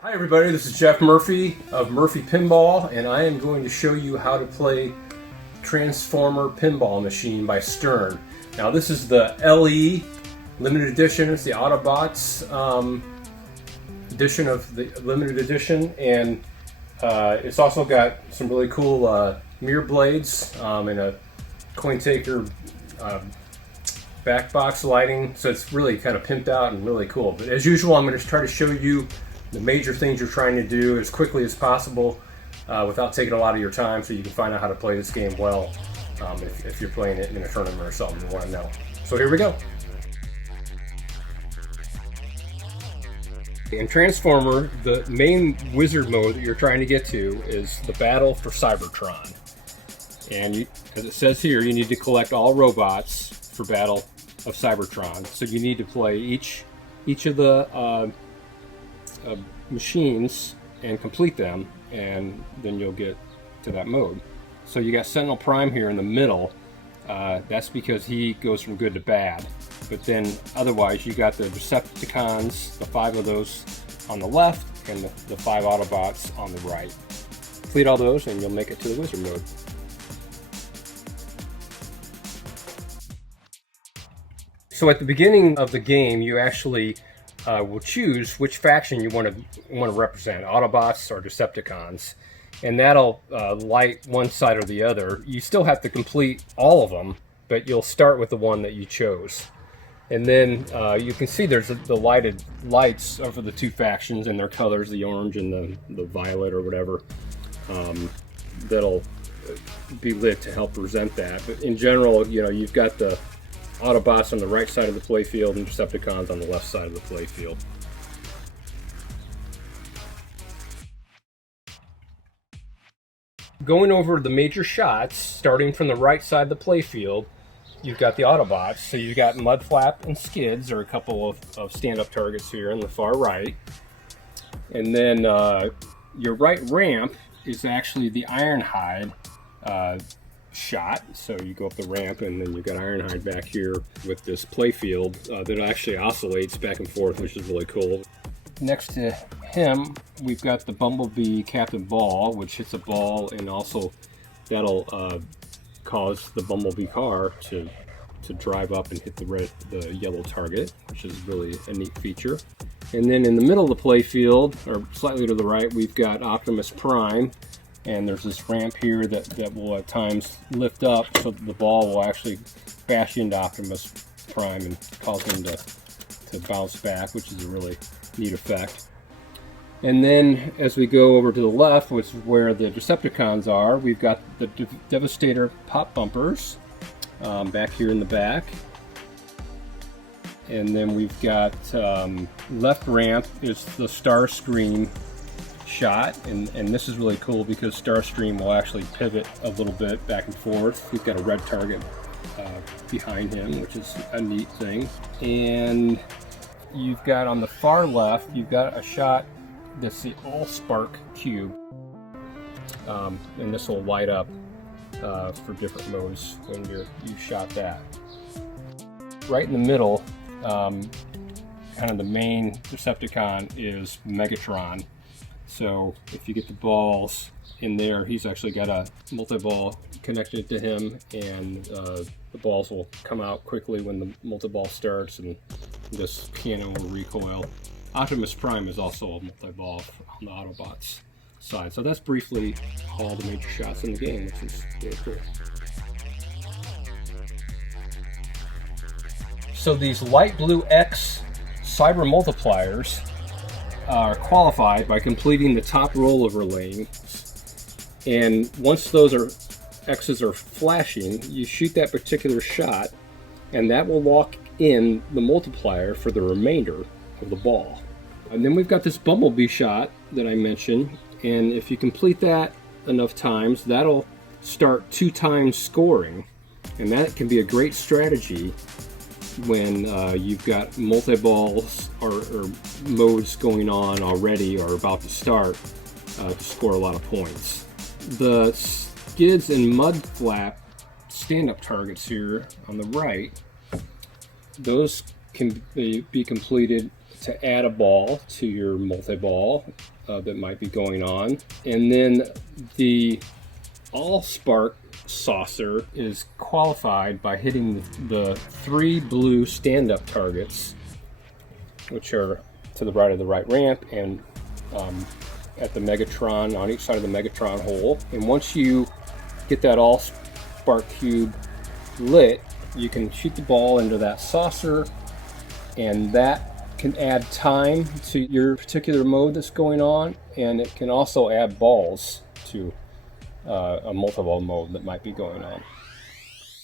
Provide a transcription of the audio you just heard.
Hi everybody, this is Jeff Murphy of Murphy Pinball, and I am going to show you how to play Transformer Pinball Machine by Stern. Now this is the LE limited edition, it's the Autobots edition of the limited edition, and it's also got some really cool mirror blades and a coin taker back box lighting, so it's really kind of pimped out and really cool. But as usual, I'm going to try to show you the major things you're trying to do as quickly as possible without taking a lot of your time, so you can find out how to play this game well if you're playing it in a tournament or something you want to know. So here we go. In Transformer, the main wizard mode that you're trying to get to is the battle for Cybertron. And as it says here, you need to collect all robots for Battle of Cybertron. So you need to play each of the machines and complete them, and then you'll get to that mode. So you got Sentinel Prime here in the middle. That's because he goes from good to bad. But then otherwise you got the Decepticons, the 5 of those on the left, and the 5 Autobots on the right. Complete all those and you'll make it to the wizard mode. So at the beginning of the game, you actually will choose which faction you want to represent, Autobots or Decepticons, and that'll light one side or the other. You still have to complete all of them, but you'll start with the one that you chose. And then you can see there's the lighted lights over the two factions and their colors, the orange and the violet or whatever, that'll be lit to help present that. But in general, you know, you've got the Autobots on the right side of the playfield and Decepticons on the left side of the playfield. Going over the major shots, starting from the right side of the playfield, you've got the Autobots. So you've got Mudflap and Skids, or a couple of stand-up targets here on the far right. And then your right ramp is actually the Ironhide shot. So you go up the ramp and then you've got Ironhide back here with this playfield that actually oscillates back and forth, which is really cool. Next to him, we've got the Bumblebee Captain Ball, which hits a ball, and also that'll cause the Bumblebee car to drive up and hit the yellow target, which is really a neat feature. And then in the middle of the playfield, or slightly to the right, we've got Optimus Prime. And there's this ramp here that will at times lift up, so that the ball will actually bash into Optimus Prime and cause him to bounce back, which is a really neat effect. And then as we go over to the left, which is where the Decepticons are, we've got the Devastator pop bumpers back here in the back. And then we've got left ramp is the Starscream shot, and this is really cool because Starscream will actually pivot a little bit back and forth. We've got a red target behind him, which is a neat thing. And you've got on the far left, you've got a shot that's the Allspark cube, and this will light up for different modes when you shot that. Right in the middle, kind of the main Decepticon is Megatron. So if you get the balls in there, he's actually got a multi-ball connected to him, and the balls will come out quickly when the multi-ball starts, and this cannon will recoil. Optimus Prime is also a multi-ball on the Autobots side. So that's briefly all the major shots in the game, which is really cool. So these light blue X cyber multipliers are qualified by completing the top rollover lanes, and once those X's are flashing, you shoot that particular shot, and that will lock in the multiplier for the remainder of the ball. And then we've got this Bumblebee shot that I mentioned, and if you complete that enough times, that'll start 2 times scoring, and that can be a great strategy when you've got multi-balls or modes going on already or about to start to score a lot of points. The Skids and Mudflap stand-up targets here on the right, those can be completed to add a ball to your multi-ball that might be going on. And then the Allspark saucer is qualified by hitting the 3 blue stand-up targets, which are to the right of the right ramp and at the Megatron, on each side of the Megatron hole. And once you get that Allspark cube lit, you can shoot the ball into that saucer, and that can add time to your particular mode that's going on, and it can also add balls to a multi-ball mode that might be going on.